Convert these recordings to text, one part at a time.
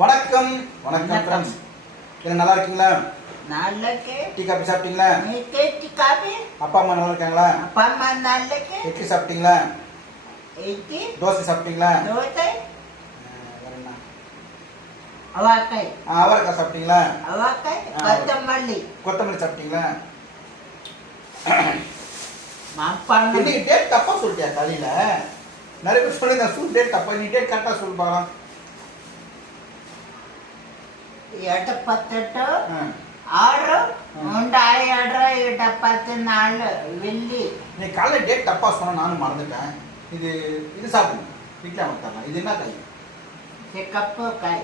வணக்கம் வணக்கம் ஃப்ரெண்ட்ஸ். நல்லா இருக்கீங்களா? நல்லா இருக்கே. டீ காபி சாப்பிட்டீங்களா? Tea coffee. அப்பா அம்மா நல்லா இருக்காங்களா? அப்பா அம்மா நல்லா இருக்கே. இட்லி சாப்பிட்டீங்களா? இட்லி. தோசை சாப்பிட்டீங்களா? தோசை. வேற என்ன? அவக்காய். அவரைக்காய் சாப்பிட்டீங்களா? அவக்காய். கொத்தமல்லி. கொத்தமல்லி சாப்பிட்டீங்களா? மாப்பாங்க. இன்னைக்கு டேட் தப்பா சொல்லிட்டியா காலையில? நிறைய பேர் சொல்லி நான் சூட் டேட் தப்பா, நீ டேட் கரெக்டா சொல்லு பாக்கலாம். 8/18 6 2024 வெள்ளி. நீ காலையில டேட் தப்பா சொன்ன, நானும் மறந்துட்டேன். இது சாப்பிடுங்க. வீட்டில் அமைத்தாங்க. இது என்ன காய்? கப்பு காய்.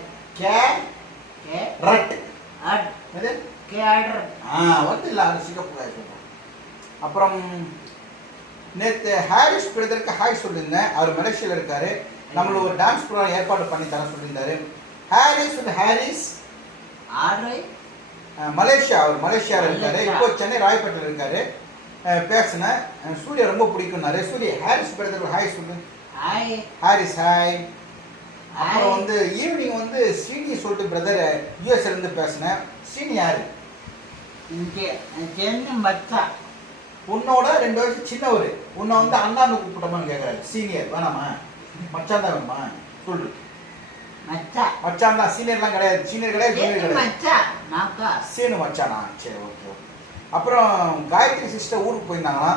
ரெட். எது? கேரட். வந்து இல்லை, அது சிகப்பு காய் சொல்கிறேன். அப்புறம் நேற்று ஹாரிஸ் பிரதருக்கு ஹாய் சொல்லியிருந்தேன். அவர் மலேசியாவில் இருக்காரு. நம்மளுக்கு ஒரு டான்ஸ் ப்ரோக்ராம் ஏற்பாடு பண்ணி தர சொல்லியிருந்தாரு. ஹாரிஸ் மலேசியா, அவர் மலேசியாவில் இருக்காரு. இப்போ சென்னை ராயப்பேட்டையில் இருக்காரு. பேசினேன், சூர்யா ரொம்ப பிடிக்கும்னாரு. சூர்யா ஹாரிஸ் பிரதருக்கு ஹாய் சொல்லு. ஹாரிஸ் ஹாய். அப்புறம் வந்து ஈவினிங் வந்து ஸ்ரீனி சொல்லிட்டு பிரதர் யூஎஸ்ல இருந்து பேசினேன். ஸ்ரீனி யாரு? உன்னோட 2 வயசு சின்னவர். உன்னை வந்து அண்ணான்னு கூப்பிட்டோமான்னு கேட்கறாரு. சீனியர் வேணாமா? மச்சான் தான் வேணுமா? சொல்லு. மச்சான் தான். சீனியர்லாம் கிடையாது. சீனியர் கிடையாது. சீனு மச்சானா? சரி, ஓகே ஓகே. அப்புறம் காயத்ரி சிஸ்டர் ஊருக்கு போயிருந்தாங்கன்னா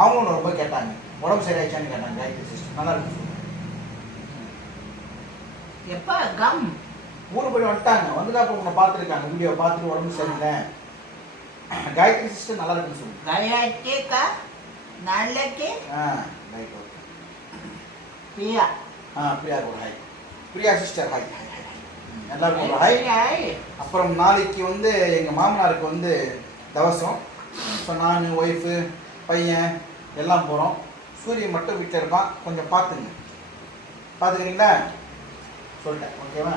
அவங்களும் ரொம்ப கேட்டாங்க, உடம்பு சரியாயிடுச்சான்னு கேட்டாங்க. காயத்ரி சிஸ்டர் நல்லா இருக்கு. ஊருக்கு போய் வந்துட்டாங்க. வந்துட்டு அப்புறம் உன்னை பார்த்துருக்காங்க, வீடியோ பார்த்துட்டு உடம்பு சரியில்லை. காயத்ரி சிஸ்டர் நல்லா இருக்குன்னு சொல்லுங்க. பிரியா ஒரு ஹாய். Priya sister hi. எல்லாருக்கும் ஒரு ஹாய். அப்புறம் நாளைக்கு வந்து எங்கள் மாமனாருக்கு வந்து தவசம். ஸோ நான், ஒய்ஃபு, பையன் எல்லாம் போகிறோம். சூரியன் மட்டும் வீட்டில் இருப்பான். கொஞ்சம் பார்த்துக்கிறீங்களா? சொல்லிட்டேன், ஓகேவா?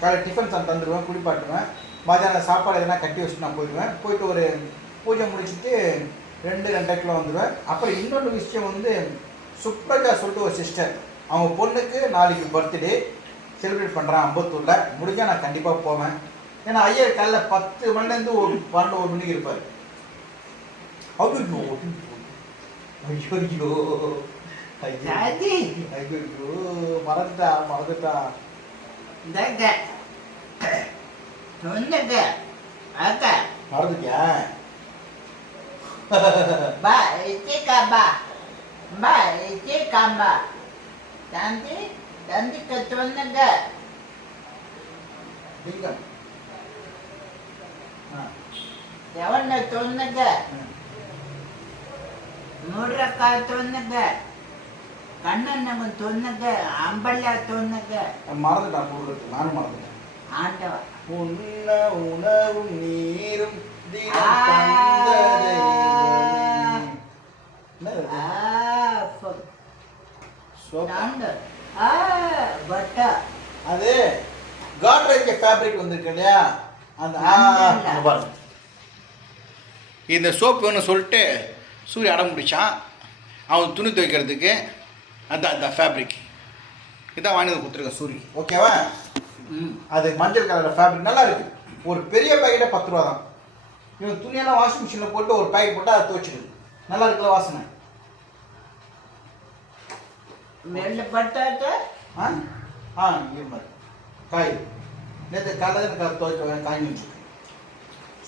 காலை டிஃபன் தந்துடுவேன், குளிப்பாட்டுவேன். மதியானம் சாப்பாடு எதனா கட்டி வச்சுட்டு நான் போயிடுவேன். போயிட்டு ஒரு பூஜை முடிச்சுட்டு 2-2.5 வந்துடுவேன். அப்புறம் இன்னொன்று விஷயம் வந்து சுப்ரஜா சொல்லிட்டு ஒரு சிஸ்டர், அவங்க பொண்ணுக்கு நாளைக்கு பர்த்டே செலிப்ரேட் பண்ணுறேன் அம்பத்தூரில். முடிஞ்சால் நான் கண்டிப்பாக போவேன். ஏன்னா ஐயர் காலைல 10 மணிலேருந்து 12-1 மணிக்கு இருப்பார். ஐயோ மறந்துட்டா. மறந்துட்டியா? தந்திக்கு சொன்னங்க. எவன சொன்னங்க? முருகா சொன்னங்க. கண்ணன் சொன்னங்க. அம்பல்லா சொன்னங்க. மறந்துட்டான் சொல்றது. நானும் மறந்துட்டேன். ஆண்டவா உண்ண உணவும் நீரும் அது காட்ரேஜ் ஃபேப்ரிக் வந்திருக்கு இல்லையா? அந்த இந்த சோப்பு வேணும்னு சொல்லிட்டு சூரிய அடம் பிடிச்சான். அவன் துணி துவைக்கிறதுக்கு அந்த ஃபேப்ரிக் இதான் வாங்கி கொடுத்துருக்கேன் சூரிய. ஓகேவா? அது மஞ்சள் கலர் ஃபேப்ரிக் நல்லா இருக்கு. ஒரு பெரிய பேக்கெட்டே 10 ரூபா தான். இவன் துணியெல்லாம் வாஷிங் மிஷினில் போட்டு ஒரு பேக்கெட் போட்டு அதை துவைச்சிடுது. நல்லா இருக்குல்ல வாசனை? காய் நேற்று காலையில் துவைக்க காய்ஞ்சி.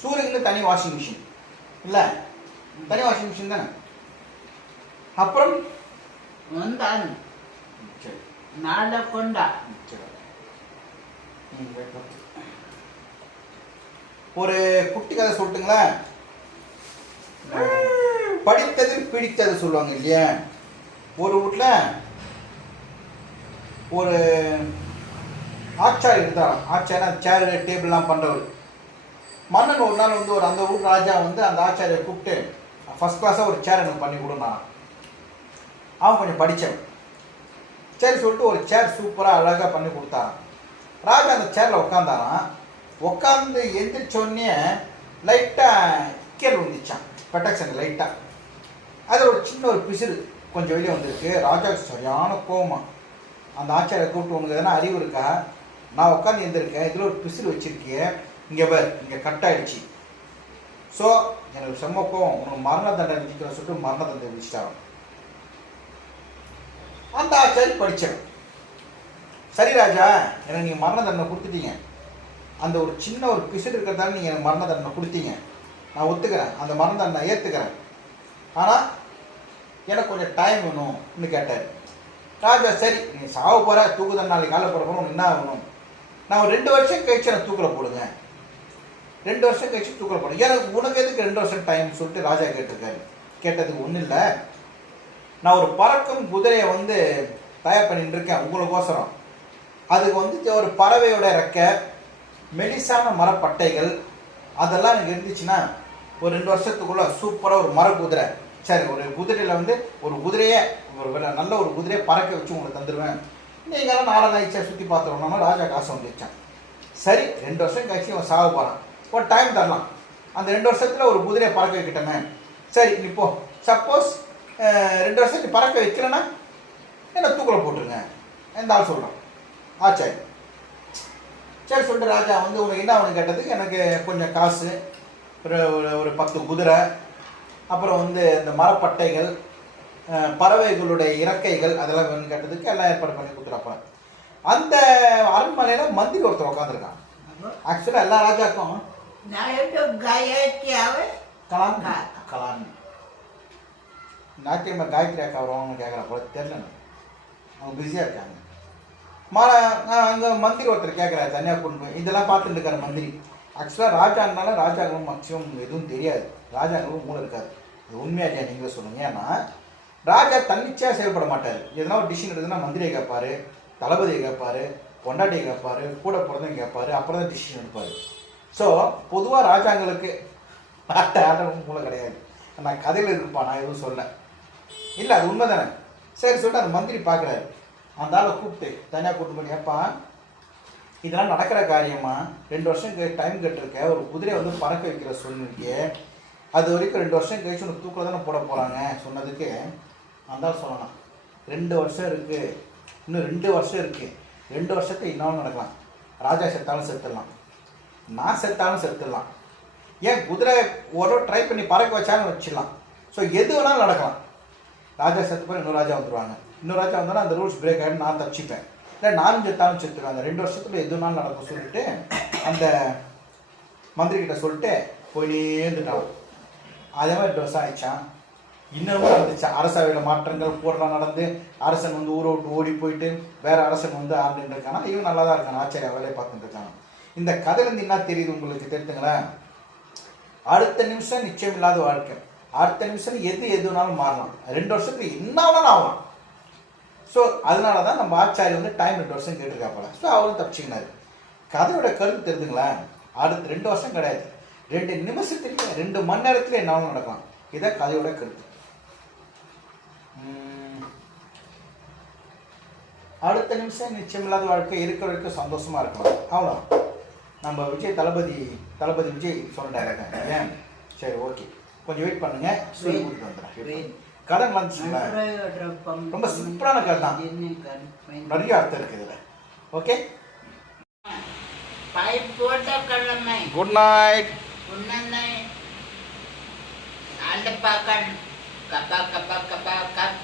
சூரியனுக்கு தனி வாஷிங் மிஷின் இல்லை? தனி வாஷிங் மிஷின் தானே? அப்புறம் சரி நாளை கொண்டா ஒரு குட்டி கதை சொல்லட்டுங்களா? படித்தது பிடித்தது சொல்லுவாங்க இல்லையா? ஒரு வீட்டில் ஒரு ஆச்சாரி இருந்தார். ஆச்சாரி சேர் டேபிள்லாம் பண்ணுறவர். மன்னன் ஒரு நாள் வந்து அந்த ஊர் ராஜா வந்து அந்த ஆச்சாரியை கூப்பிட்டு ஃபஸ்ட் கிளாஸாக ஒரு சேர் எனக்கு பண்ணி கொடுனா. அவன் கொஞ்சம் படித்தவன். சரி சொல்லிட்டு ஒரு சேர் சூப்பராக அழகாக பண்ணி கொடுத்தாரான். ராஜா அந்த சேரில் உட்காந்தாரான். உட்காந்து எந்திரிச்சோடனே லைட்டாக கீழே வந்துச்சான். ப்ரொடெக்ஷன் லைட்டாக. அது ஒரு சின்ன ஒரு பிசிறு கொஞ்சம் வெளியே வந்திருக்கு. ராஜாவுக்கு சரியான கோவமா. அந்த ஆச்சாரியை கூப்பிட்டு, உனக்கு எதனா அறிவு இருக்கா? நான் உட்காந்து எழுந்திருக்கேன், இதில் ஒரு பிசில் வச்சிருக்கேன், இங்கே பார் இங்கே கட் ஆயிடுச்சு. ஸோ எனக்கு செம்மக்கம் உனக்கு மரண தண்டனை விதிக்கிற சொல்லிட்டு மரண தண்டனை விதிச்சிட்டாங்க. அந்த ஆச்சாரி படித்தேன். சரி ராஜா, எனக்கு நீங்கள் மரண தண்டனை கொடுத்துட்டீங்க, அந்த ஒரு சின்ன ஒரு பிசில் இருக்கிறதால நீங்கள் எனக்கு மரண தண்டனை கொடுத்தீங்க, நான் ஒத்துக்கிறேன், அந்த மரண தண்டனை ஏற்றுக்கிறேன். ஆனால் எனக்கு கொஞ்சம் டைம் வேணும்னு கேட்டார். ராஜா சரி நீ சாவ போகிற, தூக்கு தண்டனை நாளைக்கு காலை போட போகிறோம், என்ன ஆகணும், நான் ஒரு 2 வருஷம் கழிச்சு நான் தூக்கில் போடுங்க, 2 வருஷம் கழிச்சு தூக்கில் போடுங்க. எனக்கு உனக்கு எதுக்கு 2 வருஷம் டைம் சொல்லிட்டு ராஜா கேட்டிருக்காரு. கேட்டதுக்கு ஒன்றும் இல்லை, நான் ஒரு பறக்கும் குதிரையை வந்து தயார் பண்ணிட்டு இருக்கேன் உங்களுக்கோசரம். அதுக்கு ஒரு பறவையோட ரெக்கை, மெலிசான மரப்பட்டைகள் அதெல்லாம் எனக்கு இருந்துச்சுன்னா ஒரு 2 வருஷத்துக்குள்ள சூப்பராக ஒரு மர குதிரை, சரி ஒரு குதிரையில் ஒரு குதிரையே நல்ல ஒரு குதிரையை பறக்க வச்சு உங்களுக்கு தந்துடுவேன், நீங்களாம் 4 நாய்ச்சா சுற்றி பார்த்துருவோம்னா ராஜா காசு வந்துச்சான். சரி 2 வருஷம் கழிச்சு அவன் சாக போகிறான், ஒரு டைம் தரலாம், அந்த 2 வருஷத்தில் ஒரு குதிரையை பறக்க வைக்கிட்டோமே. சரி இப்போ சப்போஸ் 2 வருஷம் நீ பறக்க வைக்கலன்னா என்ன தூக்கில் போட்டுருங்க எந்த ஆள் சொல்கிறான். ஆச்சாரி சரி சொல்லிட்டு ராஜா உனக்கு என்ன அவனு கேட்டதுக்கு எனக்கு கொஞ்சம் காசு, ஒரு 10 குதிரை, அப்புறம் இந்த மரப்பட்டைகள், பறவைகளுடைய இறக்கைகள் அதெல்லாம் வேணும்னு கேட்டதுக்கு எல்லாம் ஏற்பாடு பண்ணி கொடுத்துருப்பா. அந்த அரண்மனையில் மந்திரி ஒருத்தர் உட்காந்துருக்கான். ஆக்சுவலாக எல்லா ராஜாக்கும் கலான் நாட்டியம்மா காயத்ரி அக்கா வருவாங்கன்னு கேட்குற போல தெரியல, அவங்க பிஸியாக இருக்காங்க. அங்கே மந்திரி ஒருத்தர் கேட்குறாரு தனியாக கொண்டு போய் இதெல்லாம் பார்த்துட்டு இருக்காரு மந்திரி. ஆக்சுவலாக ராஜானால ராஜாங்களும் மேக்ஸிமம் எதுவும் தெரியாது, ராஜாங்களும் மூளை இருக்காது, அது உண்மையாக நீங்களே சொல்லுங்கள். ஏன்னா ராஜா தன்னிச்சையாக செயல்பட மாட்டார், எதனா ஒரு டிசிஷன் எடுத்துன்னா மந்திரியை கேட்பார், தளபதியை கேட்பார், பொண்டாட்டியை கேட்பார், கூட பிறந்தவங்க கேட்பார், அப்புறம் தான் டிசிஷன் எடுப்பார். ஸோ பொதுவாக ராஜாங்களுக்கு ஆட்டவும் மூளை கிடையாது. நான் கதையில் இருக்குப்பா, நான் எதுவும் சொல்ல இல்லை, அது உண்மை தானே. சரி சொல்லிட்டு அந்த மந்திரி பார்க்குறாரு, அந்த ஆளை கூப்பிட்டு தனியாக கூப்பிட்டு பண்ணி, ஏப்பா இதெல்லாம் நடக்கிற காரியமா, 2 வருஷம் டைம் கேட்டிருக்க, ஒரு குதிரையை பறக்க வைக்கிற சொன்னீங்க, அது வரைக்கும் 2 வருஷம் கழிச்சு உனக்கு தூக்கில் தானே போட போகிறாங்க சொன்னதுக்கு அந்த ஆள் சொல்லலாம் 2 வருஷம் இருக்குது, இன்னும் 2 வருஷம் இருக்குது, 2 வருஷத்துக்கு இன்னும் நடக்கலாம், ராஜா செத்தாலும் செத்துடலாம், நான் செத்தாலும் செத்துடலாம், ஏன் குதிரை ஒரு ட்ரை பண்ணி பறக்க வச்சாலும் வச்சிடலாம். ஸோ எது வேணாலும் நடக்கலாம். ராஜா செத்து போய் இன்னொரு ராஜா வந்துடுவாங்க, இன்னொரு ராஜா வந்தோன்னா அந்த ரூல்ஸ் பிரேக் ஆகிடும், நான் தப்பிச்சுப்பேன், இல்லை நானும் செத்தாலும் செத்துடுவேன், அந்த 2 வருஷத்துல எது வேணாலும் நடக்கும் சொல்லிட்டு அந்த மந்திரிக்கிட்ட சொல்லிட்டு போய் நேர்ந்துட்டான். அதே மாதிரி 2 வருஷம் ஆயிடுச்சான். இன்னமும் நடந்துச்சு, அரசவையில் மாற்றங்கள் போடலாம் நடந்து, அரசன் ஊரை விட்டு ஓடி போயிட்டு வேற அரசன் ஆண்டுட்டு இருக்கானா, இவன் நல்லா தான் இருக்கான், ஆச்சரிய வேலையை பார்த்துட்டு இருக்காங்க. இந்த கதையிலேருந்து என்ன தெரியுது உங்களுக்கு தெரிஞ்சுங்களேன், அடுத்த நிமிஷம் நிச்சயம் இல்லாத வாழ்க்கை, அடுத்த நிமிஷம் எதுனாலும் மாறலாம், 2 வருஷத்துக்கு என்ன வேணாலும் ஆகலாம். ஸோ அதனால தான் நம்ம ஆச்சாரி டைம் 2 வருஷம் கேட்டிருக்காப்பல. ஸோ அவரும் தப்பிச்சிக்கினாரு. கதையோட கருத்து தெரிஞ்சுங்களேன், அடுத்து 2 வருஷம் கிடையாது, 2 நிமிஷத்துக்கு 2 மணி நேரத்துல என்ன நடக்கலாம், இதான் கதையோட கருத்து. அடுத்த நிமிஷம் நிச்சயம் இல்லாத வாழ்க்கை, இருக்கிற வரைக்கும் சந்தோஷமா இருக்கலாம், அவ்வளோ. நம்ம விஜய் தளபதி விஜய் சொல்லிட்டாங்க. ஏன் சரி ஓகே, கொஞ்சம் வெயிட் பண்ணுங்க, சொல்லி கூட்டிட்டு வந்துடுறேன். கதை வந்துச்சுங்களா, ரொம்ப சிம்பிளான கதை தான், நிறைய அர்த்தம் இருக்கு இதுல. Okay, good night. அந்த பக்கம் கப்பா கப்பா கப்பா கப்